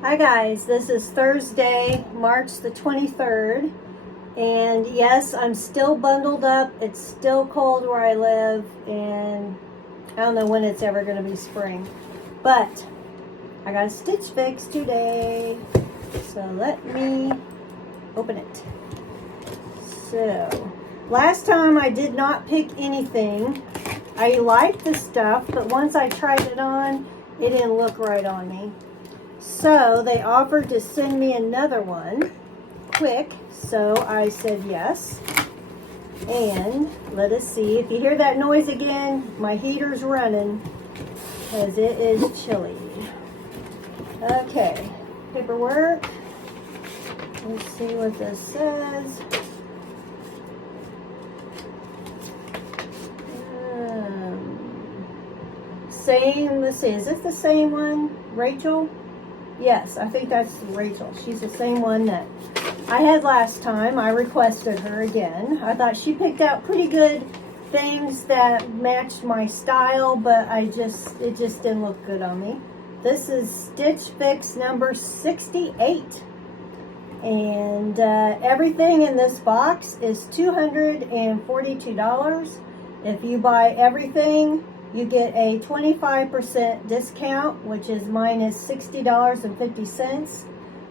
Hi guys, this is Thursday, March the 23rd, and yes, I'm still bundled up. It's still cold where I live, and I don't know when it's ever going to be spring, but I got a Stitch Fix today, so let me open it. So, last time I did not pick anything. I liked the stuff, but once I tried it on, it didn't look right on me. So they offered to send me another one quick, so I said yes. And let us see. If you hear that noise again, my heater's running because it is chilly. Okay, paperwork. Let's see what this says. Same, let's see, is this the same one, Rachel? Yes, I think that's Rachel. She's the same one that I had last time. I requested her again. I thought she picked out pretty good things that matched my style, but it just didn't look good on me. This is Stitch Fix number 68. And everything in this box is $242. If you buy everything, you get a 25% discount, which is minus $60.50.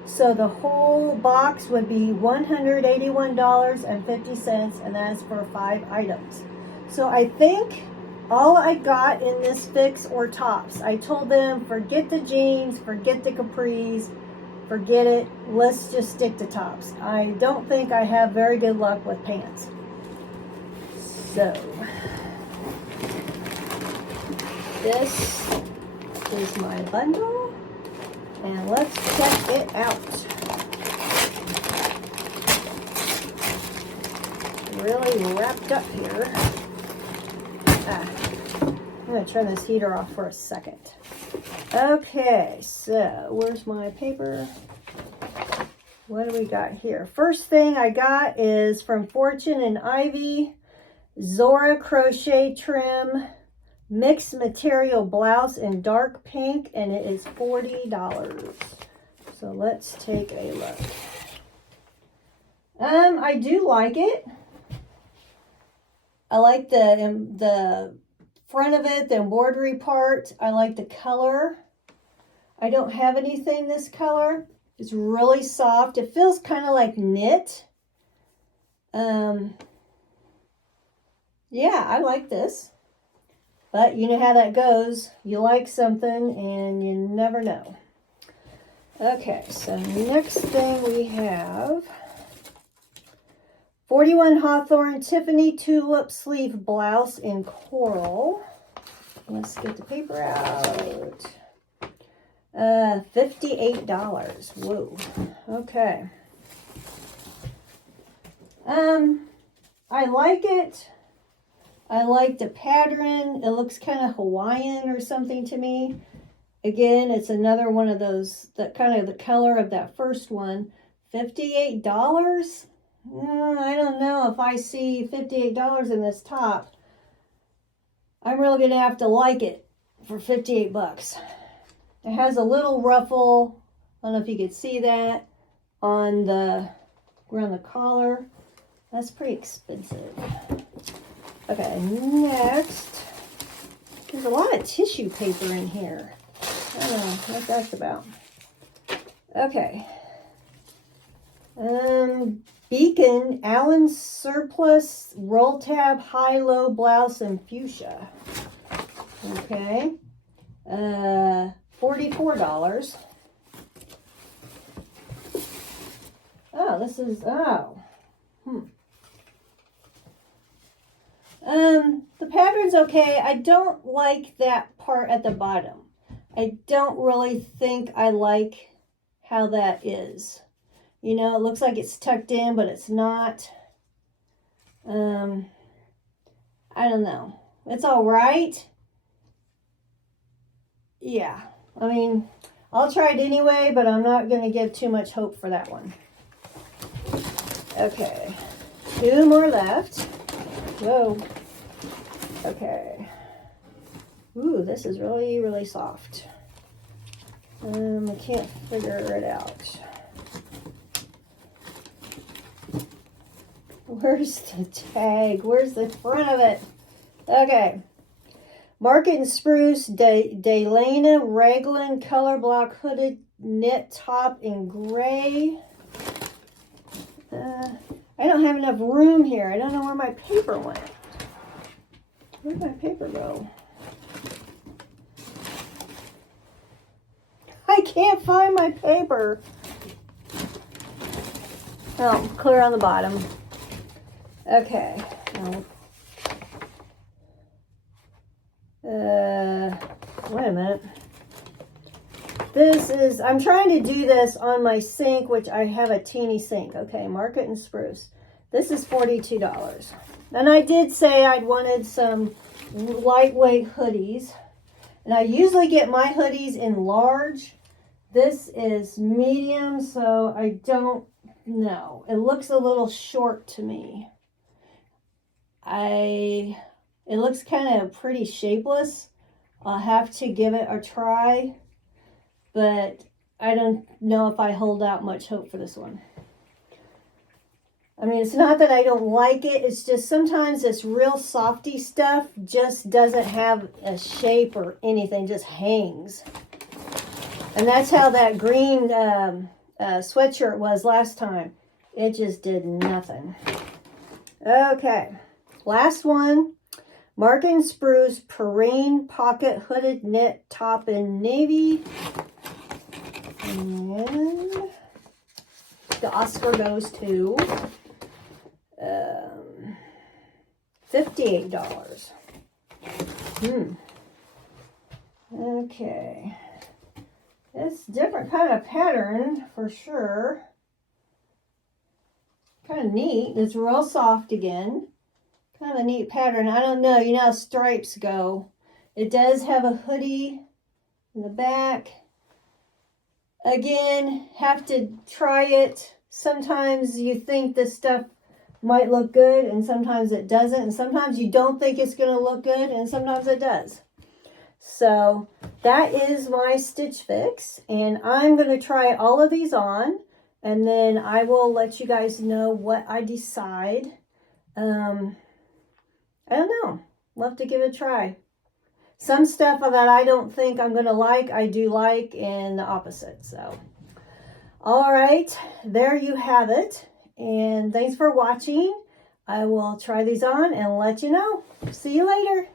So the whole box would be $181.50, and that's for 5 items. So I think all I got in this fix were tops. I told them, forget the jeans, forget the capris, forget it. Let's just stick to tops. I don't think I have very good luck with pants. So this is my bundle, and let's check it out. Really wrapped up here. I'm going to turn this heater off for a second. Okay, so where's my paper? What do we got here? First thing I got is from Fortune and Ivy, Zora Crochet Trim, mixed material blouse in dark pink, and it is $40. So let's take a look. I do like it. I like the front of it, the embroidery part. I like the color. I don't have anything this color. It's really soft. It feels kind of like knit. Yeah, I like this. But you know how that goes. You like something and you never know. Okay, so next thing we have 41 Hawthorne Tiffany Tulip Sleeve Blouse in Coral. Let's get the paper out. $58. Whoa. Okay. I like it. I like the pattern. It looks kind of Hawaiian or something to me. Again, it's another one of those, that kind of the color of that first one. $58? I don't know if I see $58 in this top. I'm really going to have to like it for 58 bucks. It has a little ruffle. I don't know if you could see that on the, around the collar. That's pretty expensive. Okay, next, there's a lot of tissue paper in here. I don't know what that's about. Okay. Beacon Allen Surplus Roll Tab High-Low Blouse in Fuchsia. Okay. $44. Oh, this is, the pattern's okay. I don't like that part at the bottom. I don't really think I like how that is. You know, it looks like it's tucked in, but it's not. I don't know. It's all right. Yeah. I mean, I'll try it anyway, but I'm not going to give too much hope for that one. Okay. 2 more left. Whoa. Okay. Ooh, this is really, really soft. I can't figure it out. Where's the tag? Where's the front of it? Okay. Market and Spruce Daylana Raglan color block hooded knit top in gray. I don't have enough room here. I don't know where my paper went. Where'd my paper go? I can't find my paper. Oh, clear on the bottom. Okay. Wait a minute. This is, I'm trying to do this on my sink, which I have a teeny sink. Okay, Market and Spruce. This is $42. And I did say I'd wanted some lightweight hoodies. And I usually get my hoodies in large. This is medium, so I don't know. It looks a little short to me. It looks kind of pretty shapeless. I'll have to give it a try. But I don't know if I hold out much hope for this one. I mean, it's not that I don't like it. It's just sometimes this real softy stuff just doesn't have a shape or anything. Just hangs. And that's how that green sweatshirt was last time. It just did nothing. Okay. Last one. Market and Spruce Perrine Pocket Hooded Knit Top in Navy. And the Oscar goes to $58. Okay. It's different kind of pattern for sure. Kind of neat. It's real soft again. Kind of a neat pattern. I don't know. You know how stripes go. It does have a hoodie in the back. Again, have to try it. Sometimes you think this stuff might look good and sometimes it doesn't. And sometimes you don't think it's going to look good and sometimes it does. So that is my Stitch Fix. And I'm going to try all of these on. And then I will let you guys know what I decide. I don't know. We'll have to give it a try. Some stuff that I don't think I'm going to like, I do like, and the opposite. So, all right, there you have it. And thanks for watching. I will try these on and let you know. See you later.